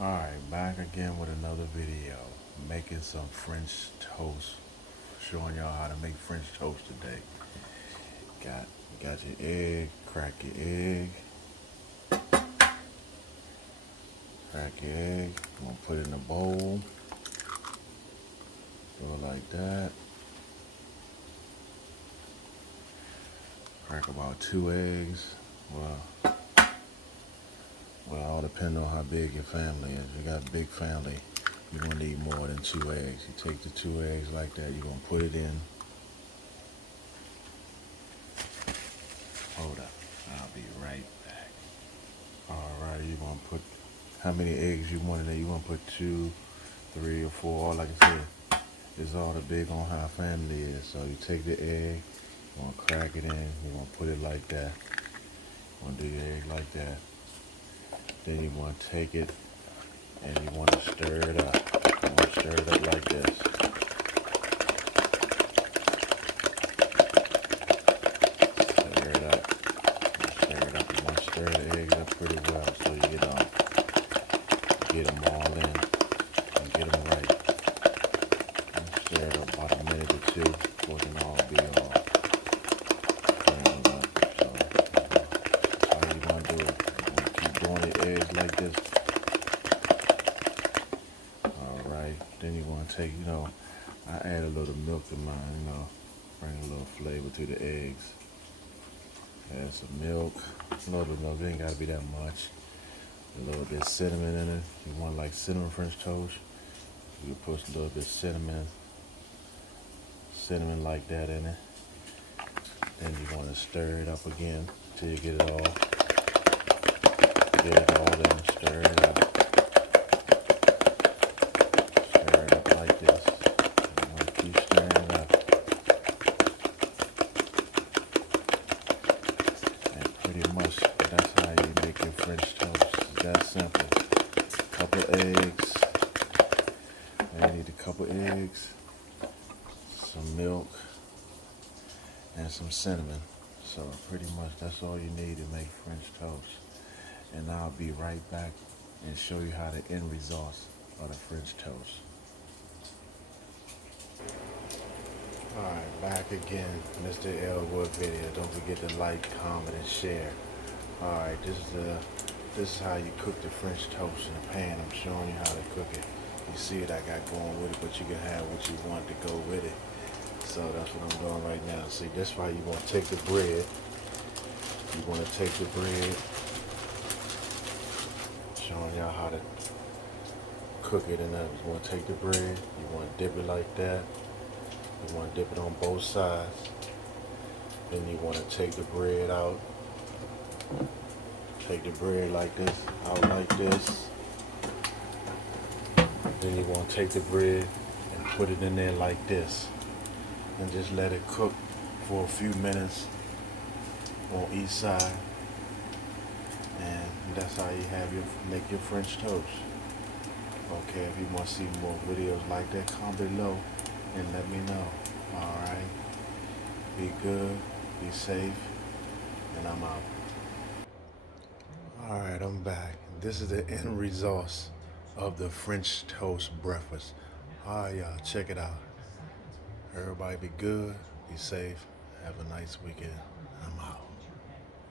Alright, back again with another video. Making some French toast. Showing y'all how to make French toast today. Got your egg, crack your egg. Crack your egg. I'm gonna put it in a bowl. Do it like that. Crack about 2 eggs. Well, all depends on how big your family is. If you got a big family, you're gonna need more than 2 eggs. You take the 2 eggs like that, you're gonna put it in. Hold up, I'll be right back. Alright, you're gonna put how many eggs you want in there. You're gonna put 2, 3, or 4, all like I said. It's all the big on how family is. So you take the egg, you're gonna crack it in, you're gonna put it like that. You're gonna do your egg like that. Then you want to take it and you want to stir it up. You want to stir it up like this. Stir it up. Stir it up. You want to stir the eggs up pretty well so you get them all in and get them right. And stir it up about a minute or two before it can all be all scrambled up. So that's how you want to do it. You want to keep doing the eggs like this. Then you want to take, I add a little milk to mine, bring a little flavor to the eggs. Add some milk, a little milk, it ain't got to be that much. A little bit of cinnamon in it. You want like cinnamon French toast, you can put a little bit of cinnamon like that in it. Then you want to stir it up again till you get it all in, stir it up. Pretty much that's how you make your French toast. It's that simple. Couple eggs. You need a couple eggs, some milk, and some cinnamon. So pretty much that's all you need to make French toast. And I'll be right back and show you how the end results of the French toast. Alright, back again, Mr. Elwood video. Don't forget to like, comment, and share. Alright, this is how you cook the French toast in a pan. I'm showing you how to cook it. You see it I got going with it, but you can have what you want to go with it. So that's what I'm doing right now. See, that's why you want to take the bread. You want to take the bread. Showing y'all how to cook it, and then you want to take the bread. You want to dip it like that. You want to dip it on both sides. Then you want to take the bread out. Take the bread like this, out like this. Then you want to take the bread and put it in there like this. And just let it cook for a few minutes on each side. And that's how you make your French toast. Okay, if you want to see more videos like that, comment below and let me know. Alright, be good, be safe, and I'm out. Alright, I'm back. This is the end results of the French toast breakfast. Alright, y'all, check it out. Everybody be good, be safe, have a nice weekend.